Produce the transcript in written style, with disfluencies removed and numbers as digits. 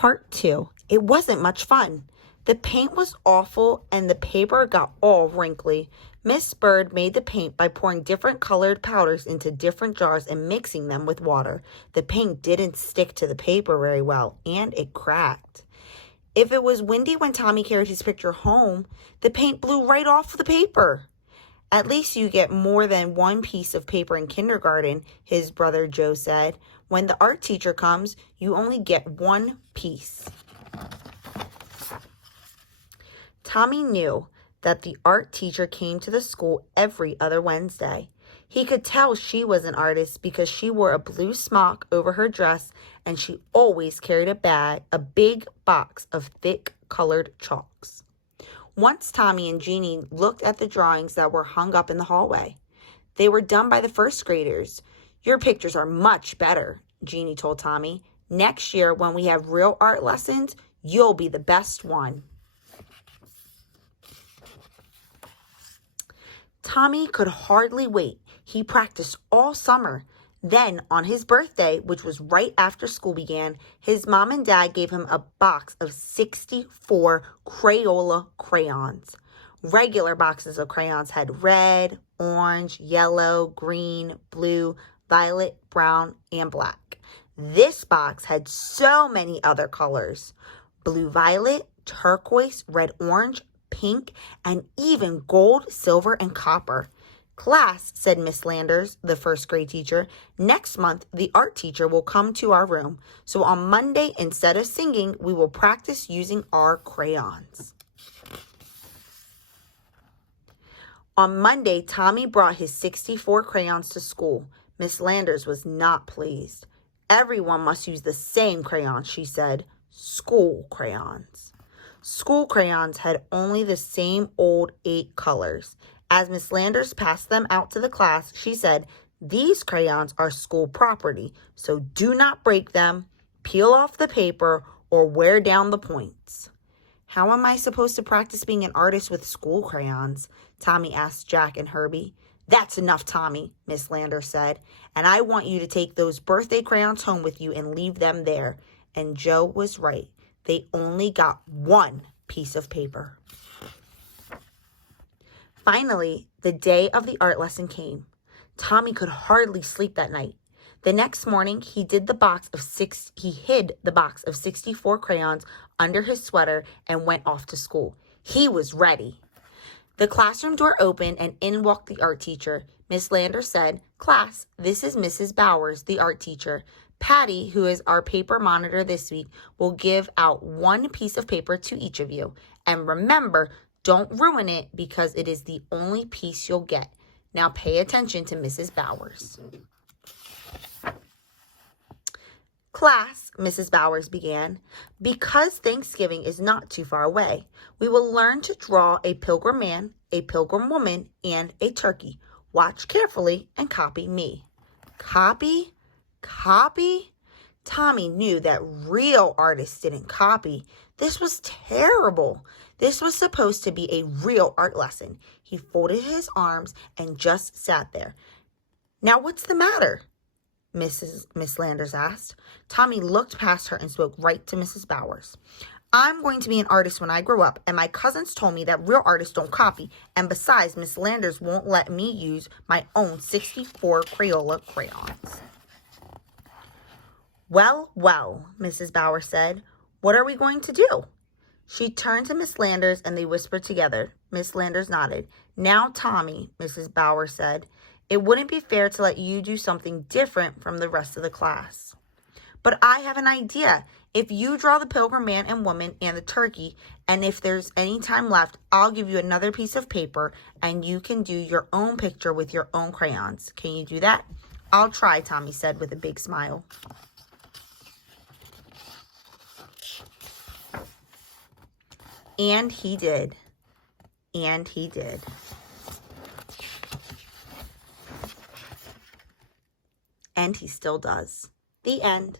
Part 2. It wasn't much fun. The paint was awful and the paper got all wrinkly. Miss Bird made the paint by pouring different colored powders into different jars and mixing them with water. The paint didn't stick to the paper very well and it cracked. If it was windy when Tommy carried his picture home, the paint blew right off the paper. At least you get more than one piece of paper in kindergarten, his brother Joe said. When the art teacher comes, you only get one piece. Tommy knew that the art teacher came to the school every other Wednesday. He could tell she was an artist because she wore a blue smock over her dress and she always carried a big box of thick colored chalks. Once Tommy and Jeannie looked at the drawings that were hung up in the hallway. They were done by the first graders. Your pictures are much better, Jeannie told Tommy. Next year, when we have real art lessons, you'll be the best one. Tommy could hardly wait. He practiced all summer. Then, on his birthday, which was right after school began, his mom and dad gave him a box of 64 Crayola crayons. Regular boxes of crayons had red, orange, yellow, green, blue, violet, brown, and black. This box had so many other colors: blue-violet, turquoise, red-orange, pink, and even gold, silver, and copper. Class, said Miss Landers, the first grade teacher, next month the art teacher will come to our room. So on Monday, instead of singing, we will practice using our crayons. On Monday, Tommy brought his 64 crayons to school. Miss Landers was not pleased. Everyone must use the same crayons, she said. School crayons. School crayons had only the same old 8 colors. As Miss Landers passed them out to the class, she said, "These crayons are school property, so do not break them, peel off the paper, or wear down the points." "How am I supposed to practice being an artist with school crayons?" Tommy asked Jack and Herbie. "That's enough, Tommy," Miss Landers said, "and I want you to take those birthday crayons home with you and leave them there." And Joe was right. They only got one piece of paper. Finally, the day of the art lesson came. Tommy could hardly sleep that night. The next morning, he hid the box of 64 crayons under his sweater and went off to school. He was ready. The classroom door opened and in walked the art teacher. Miss Landers said, "Class, this is Mrs. Bowers, the art teacher. Patty, who is our paper monitor this week, will give out one piece of paper to each of you. And remember, don't ruin it because it is the only piece you'll get. Now pay attention to Mrs. Bowers." "Class," Mrs. Bowers began, "because Thanksgiving is not too far away, we will learn to draw a pilgrim man, a pilgrim woman, and a turkey. Watch carefully and copy me." Copy? Copy? Tommy knew that real artists didn't copy. This was terrible. This was supposed to be a real art lesson. He folded his arms and just sat there. "Now what's the matter?" Miss Landers asked. Tommy looked past her and spoke right to Mrs. Bowers. "I'm going to be an artist when I grow up, and my cousins told me that real artists don't copy. And besides, Miss Landers won't let me use my own 64 Crayola crayons." Well, Mrs. Bowers said, "what are we going to do?" She turned to Miss Landers and they whispered together. Miss Landers nodded. "Now, Tommy," Mrs. Bowers said, "it wouldn't be fair to let you do something different from the rest of the class." "But I have an idea. If you draw the pilgrim man and woman and the turkey, and if there's any time left, I'll give you another piece of paper and you can do your own picture with your own crayons. Can you do that?" "I'll try," Tommy said with a big smile. And he did. And he did. And he still does. The end.